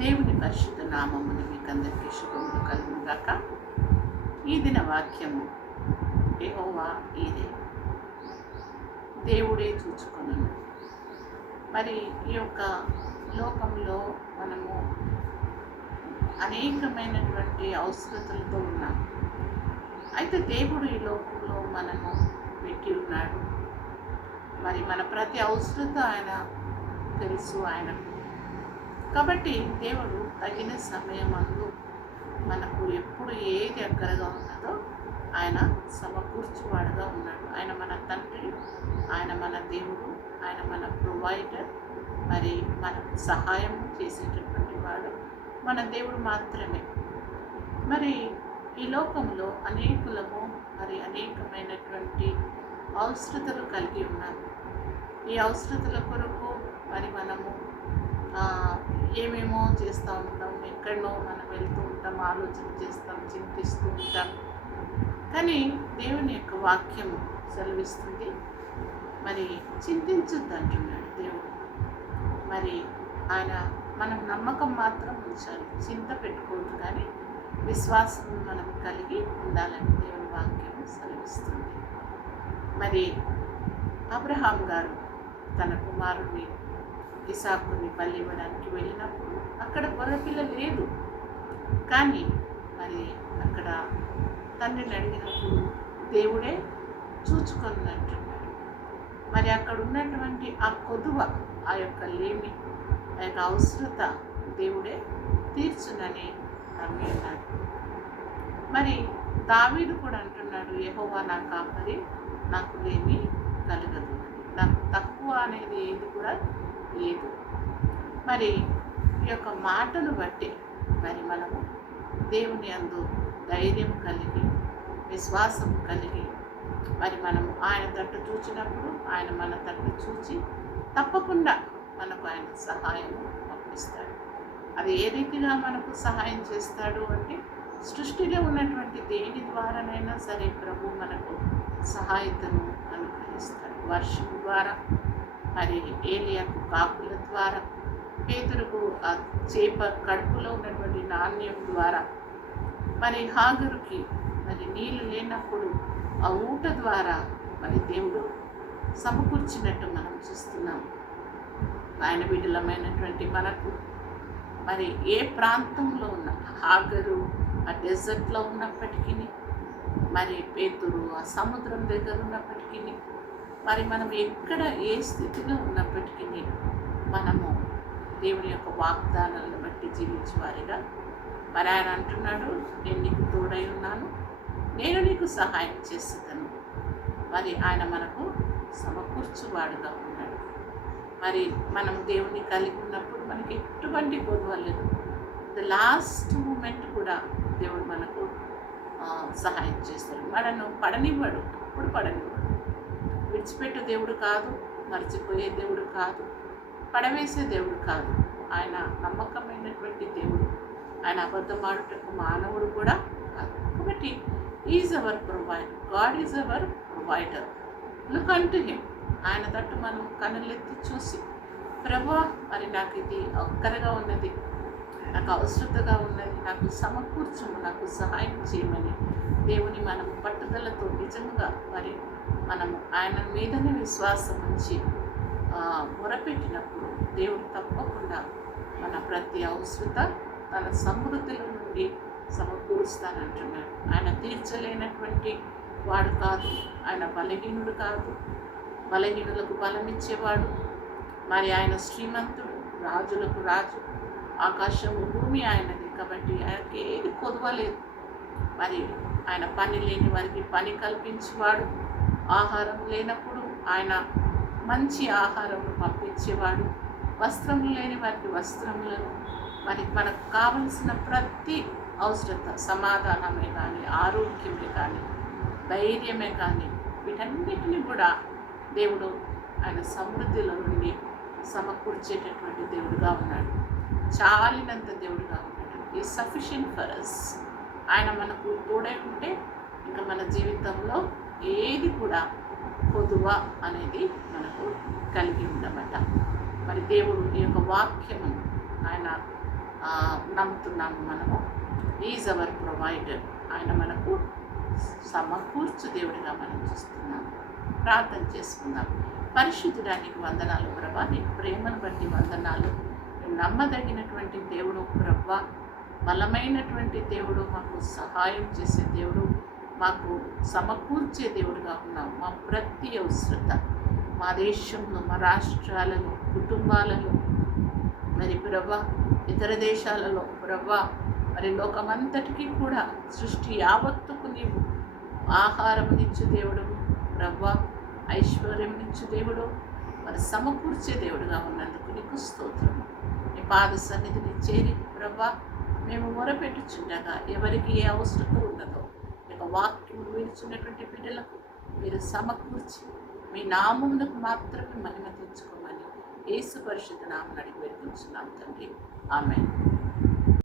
దేవుని పరిశుద్ధ నామమును మీకందరికీ శుభములు కలుగును గాక. ఈ దిన వాక్యము యెహోవా ఈరే, దేవుడే చూచుకొనును. మరి ఈ యొక్క లోకంలో మనము అనేకమైనటువంటి అవసరతలతో ఉన్నాం. అయితే దేవుడు ఈ లోకంలో మనము పెట్టి ఉన్నాడు. మరి మన ప్రతి అవసరత ఆయన తెలుసు ఆయనకు. కాబట్టి దేవుడు తగిన సమయమందు మనకు ఎప్పుడు ఏది అక్కరగా ఉన్నదో ఆయన సమకూర్చువాడుగా ఉన్నాడు. ఆయన మన తండ్రి, ఆయన మన దేవుడు, ఆయన మన ప్రొవైడర్. మరి మనకు సహాయం చేసేటటువంటి వాడు మన దేవుడు మాత్రమే. మరి ఈ లోకంలో అనేకులము మరి అనేకమైనటువంటి అవసరతలు కలిగి ఉన్నారు. ఈ అవసరతల కొరకు మరి మనము ఏమేమో చేస్తూ ఉంటాం, ఎక్కడో మనం వెళ్తూ ఉంటాం, ఆలోచన చేస్తాం, చింతిస్తూ ఉంటాం. కానీ దేవుని యొక్క వాక్యం సెలవిస్తుంది, మరి చింతించొద్దు అంటున్నాడు దేవుడు. మరి ఆయన మనం నమ్మకం మాత్రం ఉంచాలి, చింత పెట్టుకోవద్దు, కానీ విశ్వాసం మనం కలిగి ఉండాలని దేవుని వాక్యం సెలవిస్తుంది. మరి అబ్రహాం గారు తన కుమారుడిని ఇసాకుని బలి ఇవ్వడానికి వెళ్ళినప్పుడు అక్కడ గొర్రెపిల్ల లేదు. కానీ మరి అక్కడ తండ్రిని అడిగినప్పుడు దేవుడే చూచుకొనంటున్నాడు. మరి అక్కడ ఉన్నటువంటి ఆ కొదువ, ఆ యొక్క లేమి, ఆ యొక్క అవసరత దేవుడే తీర్చునని నమ్మి ఉన్నాడు. మరి దావీదు కూడా అంటున్నాడు, యెహోవా నా కాపరి, నాకు లేమి కలగదు అని. నాకు తక్కువ అనేది ఏది కూడా లేదు. మరి ఈ యొక్క మాటను బట్టి మరి మనము దేవుని యందు ధైర్యం కలిగి, విశ్వాసం కలిగి, మరి మనము ఆయన తట్టు చూచినప్పుడు ఆయన మన తట్టు చూచి తప్పకుండా మనకు ఆయన సహాయం పంపిస్తాడు. అది ఏ రీతిగా మనకు సహాయం చేస్తాడు అంటే, సృష్టిలో ఉన్నటువంటి దేని ద్వారానైనా సరే ప్రభు మనకు సహాయతను అనుగ్రహిస్తాడు. వర్షం ద్వారా, మరి ఏలియాకు కాకుల ద్వారా, పేతురుకు ఆ చేప కడుపులో ఉన్నటువంటి నాణ్యం ద్వారా, మరి హాగరుకి మరి నీళ్ళు లేనప్పుడు ఆ ఊట ద్వారా మరి దేవుడు సమకూర్చినట్టు మనం చూస్తున్నాం. ఆయన బిడ్డలమైనటువంటి మనకు మరి ఏ ప్రాంతంలో ఉన్న హాగరు ఆ డెజర్ట్లో ఉన్నప్పటికీ, మరి పేతురు ఆ సముద్రం దగ్గర ఉన్నప్పటికీ, మరి మనం ఎక్కడ ఏ స్థితిలో ఉన్నప్పటికీ మనము దేవుని యొక్క వాగ్దానాలను బట్టి జీవించేవారిగా, మరి ఆయన అంటున్నాడు, నేను నీకు తోడై ఉన్నాను, నేను నీకు సహాయం చేస్తాను. మరి ఆయన మనకు సమకూర్చువాడుగా ఉన్నాడు. మరి మనం దేవుని కలిగి ఉన్నప్పుడు మనకి ఎటువంటి గొడవలేదు. ద లాస్ట్ మూమెంట్ కూడా దేవుడు మనకు సహాయం చేస్తాడు. మనను పడనివ్వడు, అప్పుడు పడనివ్వడు. విడిచిపెట్టే దేవుడు కాదు, మర్చిపోయే దేవుడు కాదు, పడవేసే దేవుడు కాదు. ఆయన నమ్మకమైనటువంటి దేవుడు. ఆయన అబద్ధమాడుటకు మానవుడు కూడా కాదు. కాబట్టి is our provider, God is our provider. Look an to him. ఆయన తట్టు మనం కనులెత్తి చూసి, ప్రభువా మరి నాకు ఇది ఒక్కరగా ఉన్నది, నాకు అవసరతగా ఉన్నది, నాకు సమకూర్చుము, నాకు సహాయం చేయమని దేవుని మనం పట్టుదలతో నిజంగా మరి మనము ఆయన మీదనే విశ్వాసం ఉంచి మొరపెట్టినప్పుడు దేవుడు తప్పకుండా మన ప్రతి అవసరత తన సమృద్ధిలో నుండి సమకూరుస్తానంటున్నాడు. ఆయన తీర్చలేనటువంటి వాడు కాదు, ఆయన బలహీనుడు కాదు, బలహీనులకు బలం ఇచ్చేవాడు. మరి ఆయన శ్రీమంతుడు, రాజులకు రాజు, ఆకాశము భూమి ఆయనది. కాబట్టి ఆయనకి ఏది కొదవలేదు. మరి ఆయన పని లేని వారికి పని కల్పించేవాడు, ఆహారం లేనప్పుడు ఆయన మంచి ఆహారం పంపించేవాడు, వస్త్రము లేని వారికి వస్త్రములను, మరి మనకు కావలసిన ప్రతి అవసరత, సమాధానమే కానీ, ఆరోగ్యమే కానీ, ధైర్యమే కానీ, వీటన్నిటిని కూడా దేవుడు ఆయన సమృద్ధిలో నుండి సమకూర్చేటటువంటి దేవుడుగా ఉన్నాడు. చాలినంత దేవుడుగా ఉన్నాడు. ఈ సఫిషియెంట్ ఫర్ అస్. ఆయన మనకు తోడై ఉంటే ఇంకా మన జీవితంలో ఏది కూడా కొదువ అనేది మనకు కలిగి ఉండమట. మరి దేవుడు ఈ యొక్క వాక్యము ఆయన నమ్ముతున్నాము మనము. Is our provider. ఆయన మనకు సమకూర్చు దేవుడిగా మనం చూస్తున్నాము. ప్రార్థన చేసుకుందాం. పరిశుద్ధుడానికి వందనాలు ప్రభా, నీ ప్రేమను బట్టి వందనాలు. నమ్మదగినటువంటి దేవుడు ప్రభా, బలమైనటువంటి దేవుడు, మాకు సహాయం చేసే దేవుడు, మాకు సమకూర్చే దేవుడుగా ఉన్నాము. మా ప్రతి అవసరత, మా దేశంలో, మా రాష్ట్రాలలో, కుటుంబాలలో, మరి ప్రభా ఇతర దేశాలలో ప్రభా, మరి లోకమంతటికీ కూడా సృష్టి యావత్తుకు నీవు ఆహారమునిచ్చు దేవుడు ప్రభా, ఐశ్వర్యమునిచ్చు దేవుడు, మరి సమకూర్చే దేవుడుగా ఉన్నందుకు నీకు స్తోత్రము. నీ పాద సన్నిధిని చేరి ప్రభా మేము మొరపెట్టుచుండగా ఎవరికి ఏ అవసరం ఉన్నదో నీకు వాక్యం వినిచున్నటువంటి బిడ్డలకు మీరు సమకూర్చి మీ నామమునకు మాత్రమే మహిమ తెచ్చుకోమని యేసు పరిశుద్ధ నామమున అడిగి వేడుకుంటున్నాం తండ్రి. ఆమేన్.